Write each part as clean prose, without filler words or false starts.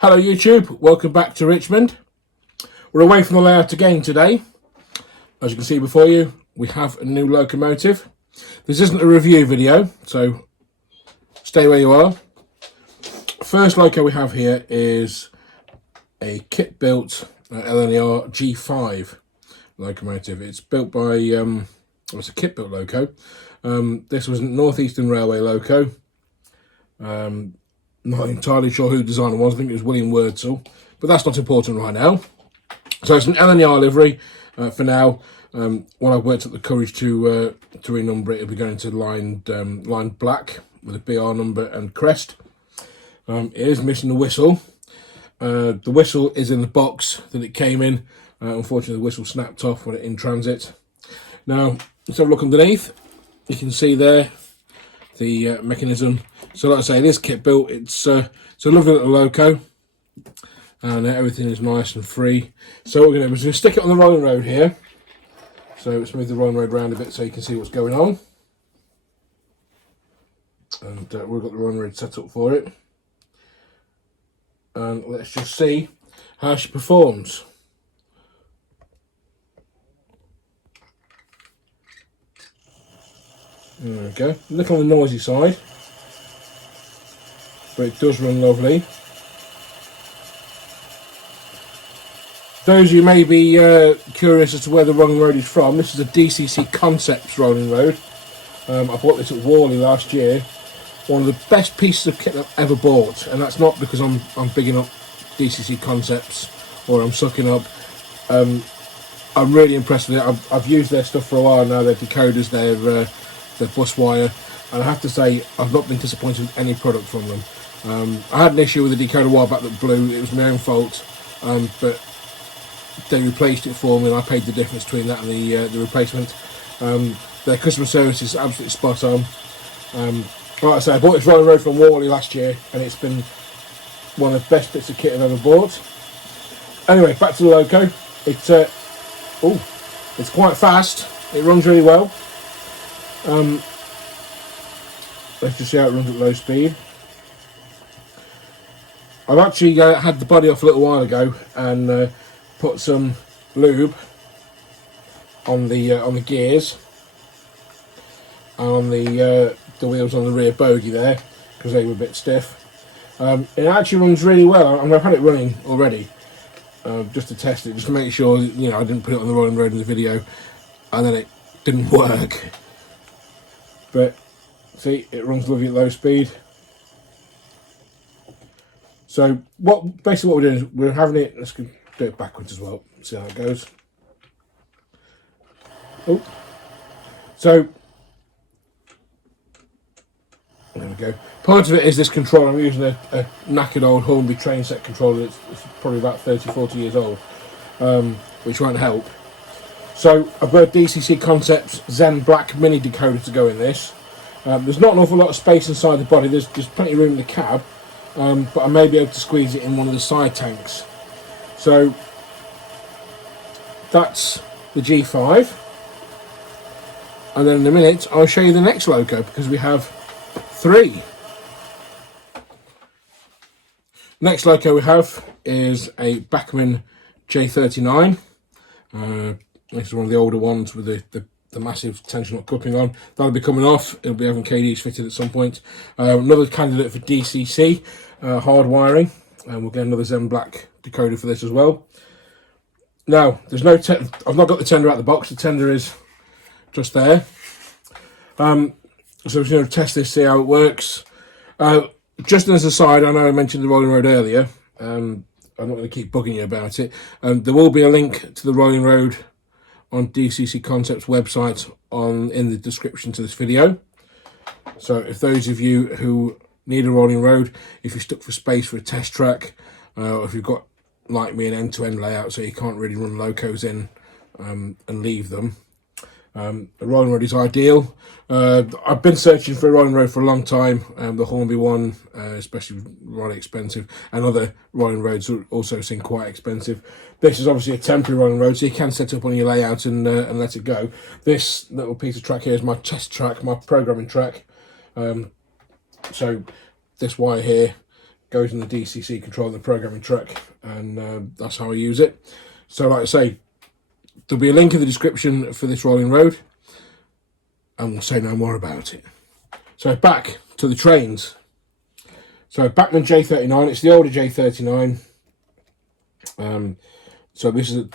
Hello YouTube, welcome back to Richmond. We're away from the layout again today. As you can see before you, we have a new locomotive. This isn't a review video, so stay where you are. First loco we have here is a kit-built LNER G5 locomotive. It's built by, it's a kit-built loco. This was a North Eastern Railway loco. Not entirely sure who the designer was. I think it was William Wurzel, but that's not important right now. So it's an LNER livery for now. When I've worked up the courage to renumber it, it'll be going to lined black with a BR number and crest. It is missing the whistle. The whistle is in the box that it came in. Unfortunately, the whistle snapped off when it in transit. Now, let's have a look underneath. You can see there the mechanism. So like I say, it is kit built. It's a lovely little loco, and everything is nice and free. So what we're going to do is we're going to stick it on the rolling road here. So let's move the rolling road around a bit so you can see what's going on. And we've got the rolling road set up for it. And let's just see how she performs. There we go. A little on the noisy side, but it does run lovely. Those who may be curious as to where the rolling road is from, this is a DCC Concepts rolling road. I bought this at Worley last year. One of the best pieces of kit I've ever bought, and that's not because I'm bigging up DCC Concepts or I'm sucking up. I'm really impressed with it. I've used their stuff for a while now. Their decoders, their bus wire, and I have to say I've not been disappointed with any product from them. I had an issue with the decoder a while back that blew. It was my own fault, but they replaced it for me and I paid the difference between that and the replacement. Their customer service is absolutely spot on. Like I say, I bought this rolling road from Worley last year and it's been one of the best bits of kit I've ever bought. Anyway, back to the loco. It's quite fast. It runs really well. Let's just see how it runs at low speed. I've actually had the body off a little while ago and put some lube on the gears and on the wheels on the rear bogie there because they were a bit stiff. It actually runs really well. I've had it running already just to test it, just to make sure, you know, I didn't put it on the rolling road in the video and then it didn't work. But see, it runs lovely at low speed. So basically what we're doing is we're having it, let's do it backwards as well, see how it goes. So there we go. Part of it is this controller. I'm using a knackered old Hornby train set controller that's probably about 30-40 years old, which won't help. So I've got a DCC Concepts Zen Black mini decoder to go in this. There's not an awful lot of space inside the body. There's plenty of room in the cab, but I may be able to squeeze it in one of the side tanks. So that's the G5. And then in a minute I'll show you the next loco because we have 3. Next loco we have is a Bachmann J39. This is one of the older ones with the massive tension coupling on. That'll be coming off. It'll be having KDs fitted at some point. Another candidate for DCC hard wiring, and we'll get another Zen Black decoder for this as well. Now, there's no I've not got the tender out of the box. The tender is just there. So I'm just going to test this, see how it works. Just as a side, I know I mentioned the rolling road earlier. I'm not going to keep bugging you about it. There will be a link to the rolling road on DCC Concepts website in the description to this video. So if those of you who need a rolling road, if you're stuck for space for a test track, or if you've got, like me, an end-to-end layout so you can't really run locos in and leave them, a rolling road is ideal. I've been searching for a rolling road for a long time. The Hornby one, especially, rather expensive, and other rolling roads also seem quite expensive. This is obviously a temporary rolling road, so you can set up on your layout and let it go. This little piece of track here is my test track, my programming track. So this wire here goes in the DCC control of the programming track, and that's how I use it. So like I say, there'll be a link in the description for this rolling road, and we'll say no more about it. So back to the trains. So Bachmann J39, it's the older J39. So this is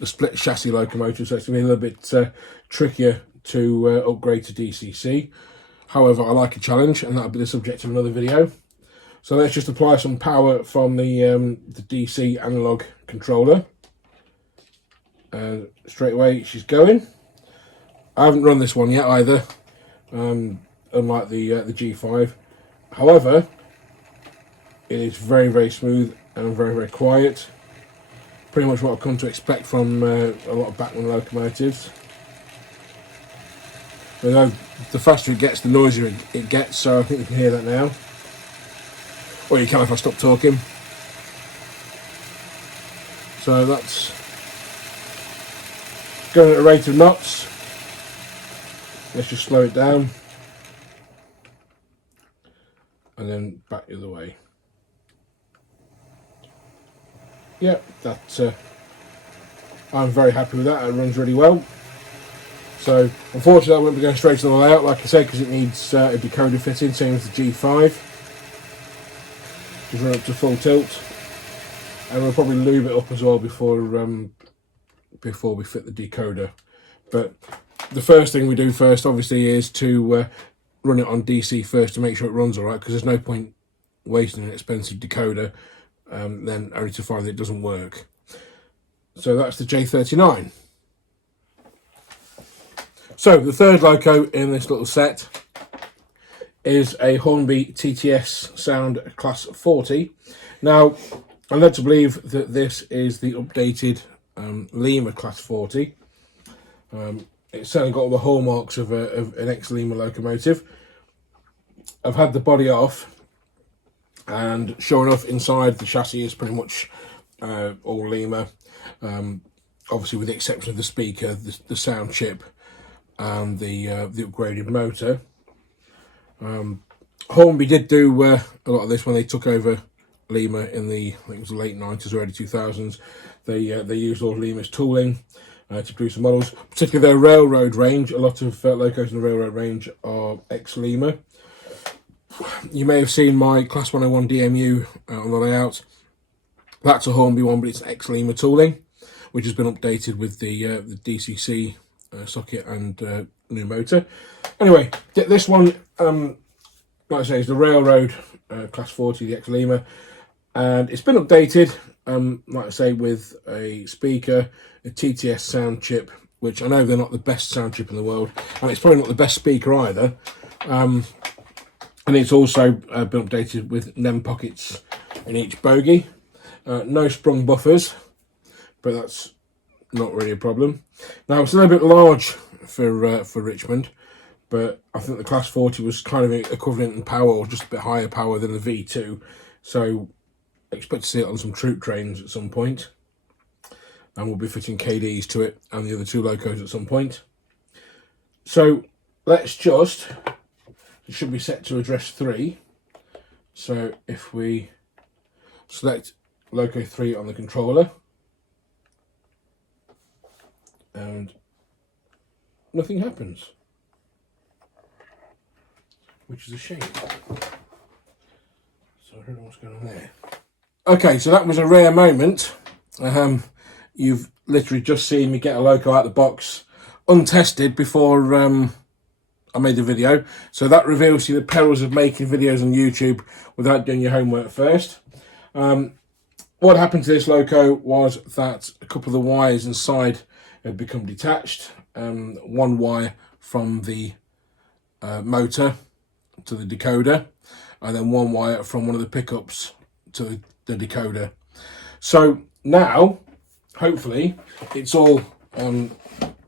a split chassis locomotive, so it's going to be a little bit trickier to upgrade to DCC. However, I like a challenge, and that'll be the subject of another video. So let's just apply some power from the DC analog controller. And straight away she's going. I haven't run this one yet either, unlike the G5. However, it is very, very smooth and very, very quiet. Pretty much what I've come to expect from a lot of Bachmann locomotives. Although the faster it gets, the noisier it gets, so I think you can hear that now. Or you can if I stop talking. So that's going at a rate of knots. Let's just slow it down. And then back the other way. Yeah, I'm very happy with that. It runs really well. So unfortunately I won't be going straight to the layout, like I said, because it needs a decoder fitting, same as the G5. Just run up to full tilt, and we'll probably lube it up as well before we fit the decoder. But the first thing we do first, obviously, is to run it on DC first to make sure it runs all right, because there's no point wasting an expensive decoder then only to find that it doesn't work. So that's the J39. So the third loco in this little set is a Hornby TTS Sound Class 40. Now, I'm led to believe that this is the updated Lima Class 40. It's certainly got all the hallmarks of an ex-Lima locomotive. I've had the body off, and sure enough, inside the chassis is pretty much all Lima. Obviously, with the exception of the speaker, the sound chip, and the upgraded motor. Hornby did do a lot of this when they took over Lima in the, I think it was the late 90s or early 2000s. They used all Lima's tooling to produce the models, particularly their railroad range. A lot of locos in the railroad range are ex-Lima. You may have seen my Class 101 DMU on the layout. That's a Hornby one, but it's ex-Lima tooling, which has been updated with the DCC socket and new motor. Anyway, this one, like I say, is the railroad Class 40, the ex-Lima, and it's been updated, like I say, with a speaker, a TTS sound chip, which I know they're not the best sound chip in the world, and it's probably not the best speaker either. And it's also been updated with NEM pockets in each bogie. No sprung buffers, but that's not really a problem. Now, it's a little bit large for Richmond, but I think the Class 40 was kind of equivalent in power, or just a bit higher power than the V2. So I expect to see it on some troop trains at some point. And we'll be fitting KDs to it and the other two locos at some point. So let's just, it should be set to address 3. So if we select loco 3 on the controller, and nothing happens, which is a shame. So I don't know what's going on there. Okay, so that was a rare moment. You've literally just seen me get a loco out of the box untested before I made the video. So that reveals to you the perils of making videos on YouTube without doing your homework first. What happened to this loco was that a couple of the wires inside had become detached. One wire from the motor to the decoder, and then one wire from one of the pickups to the decoder. So now, hopefully, it's all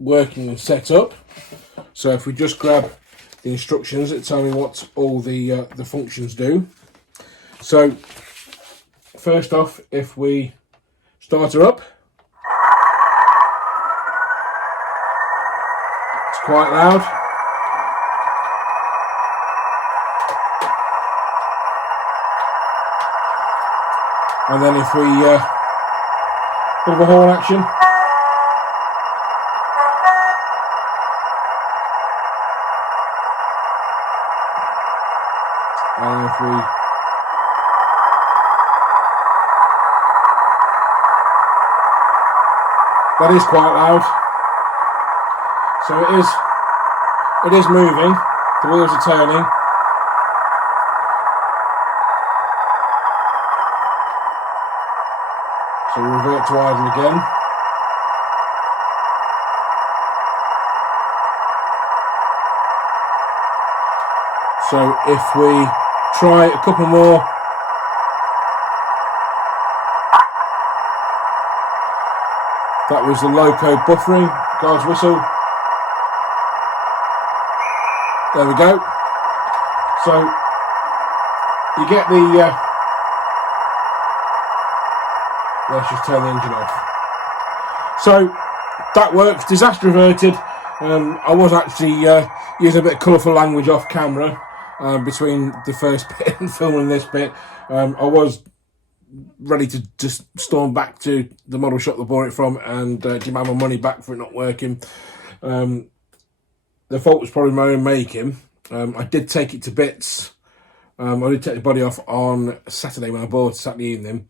working and set up. So if we just grab the instructions that tell me what all the functions do. So first off, if we start her up, it's quite loud. And then if we bit of a horn action. And if we that is quite loud. So it is moving. The wheels are turning. So we revert to idle again. So if we try a couple more, that was the loco buffering, guard's whistle. There we go. So you get the, let's just turn the engine off. So that works, disaster averted. I was actually using a bit of colourful language off camera between the first bit and filming this bit. I was ready to just storm back to the model shop that I bought it from and demand my money back for it not working. The fault was probably my own making. I did take it to bits. I did take the body off on Saturday when I bought it Saturday evening,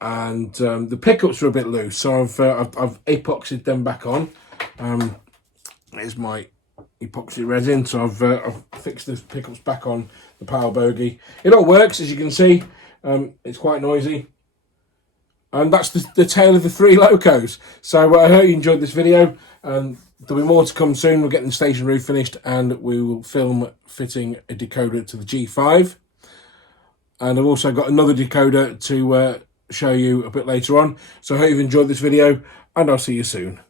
and the pickups were a bit loose, so I've epoxied them back on. Here's my epoxy resin, so I've fixed the pickups back on the power bogie. It all works, as you can see. It's quite noisy. And that's the tale of the 3 locos. So I hope you enjoyed this video. There'll be more to come soon. We're getting the station roof finished and we will film fitting a decoder to the G5. And I've also got another decoder to show you a bit later on. So I hope you've enjoyed this video and I'll see you soon.